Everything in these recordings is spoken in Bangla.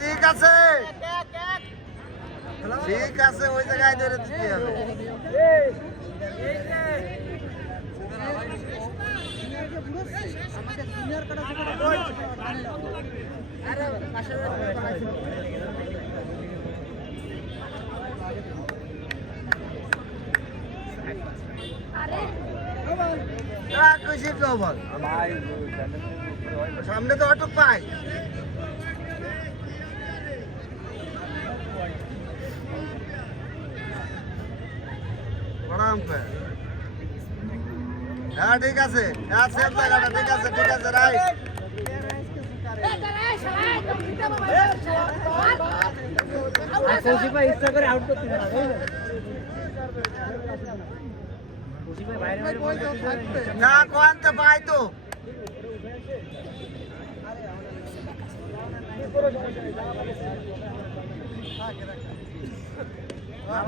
ঠিক আছে। ঠিক আছে ওই জায়গায় ধরে দিতে হবে। না, সামনে তো অটো পাই প্রণাম হ্যাঁ ঠিক আছে। হ্যাঁ সেম জায়গাটা ঠিক আছে ঠিক আছে রাইট। ইচ্ছা করে আউট করতে না কৌশিক ভাই বাইরে বাইরে বল করতে না কোয়ান তো পাই তো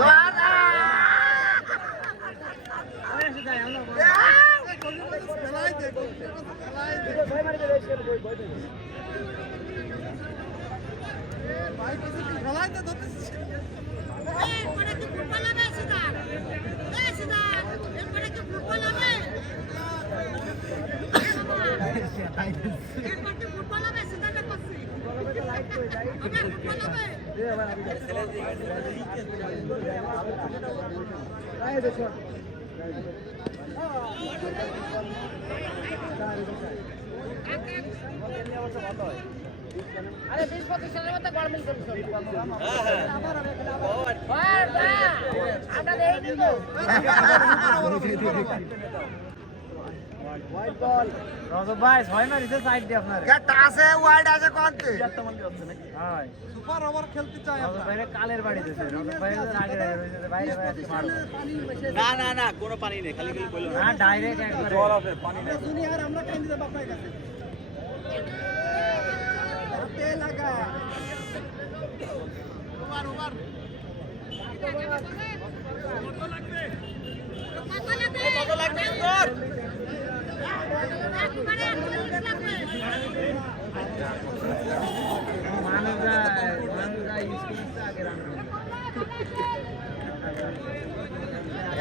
দাদা আরে বিশ পঁচিশ সালের মধ্যে গরমিল করিস আমরা দেখে রজব ভাই ছয় মারিছে সাইড দিয়ে আপনার। একটা আছে ওয়াইড আছে কোনতে হয়। সুপার ওভার খেলতে চাই রজব ভাইরে কালের বাড়ি দিয়েছে রজব ভাই আগে রয়েছে বাইরে বাইরে না না না কোনো পানি নেই খালি খালি বলল না ডাইরেক্ট একবার। জল আছে পানি নেই। কত লাগবে তোর মানুষ যায় মানুষ যায় স্কুল আগে রান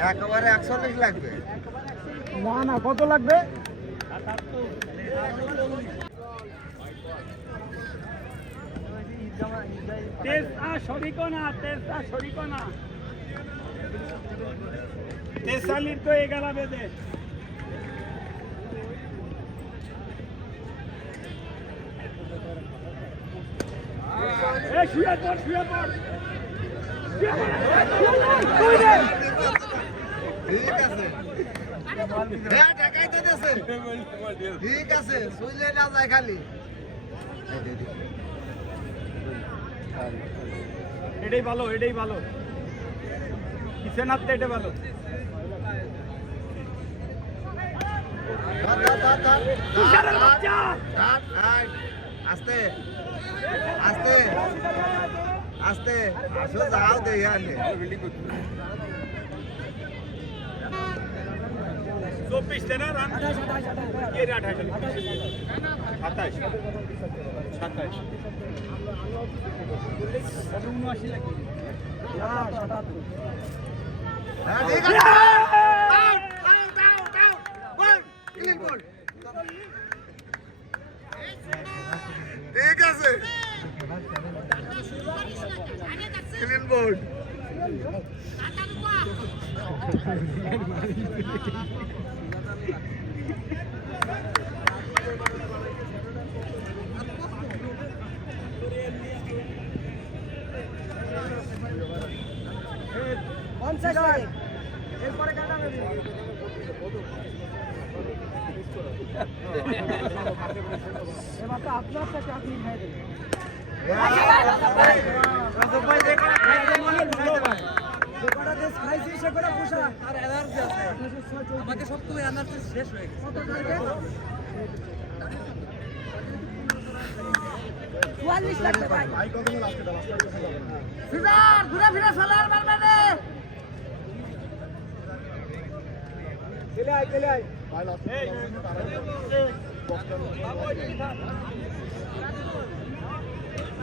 একেবারে একচল্লিশ লাগবে। না না কত লাগবে? তেজা শরিকনা তেজা শরিকনা তেসালির তো এগালা বেদে এ শুয়ে পড় শুয়ে পড় শুয়ে পড়, শুয়ে পড়। ঠিক আছে ঠিক আছে সুইলে না যায় খালি এটাই ভালো এটাই ভালো। কিসে নাচতে এটা ভালো। আস্তে। আস্তে। আস্তে। আসো যাও দেখে আনে চব্বিশ না রান? হ্যাঁ ঠিক আছে। Out out out out ball clean ball ঠিক আছে ক্লিন বোর্ড রজব চুয়াল্লিশ লাখ টাকা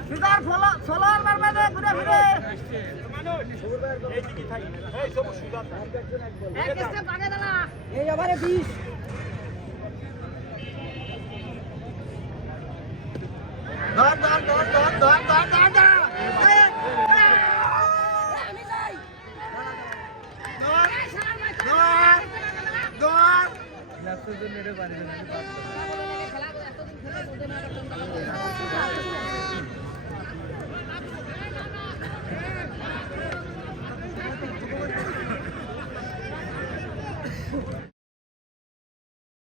সিধার ফলা সোলার মারবে ঘুরে ফিরে। এই আবার বিশ। ধর ধর ধর ধর ধর ধর ধর ধর। দর দর দর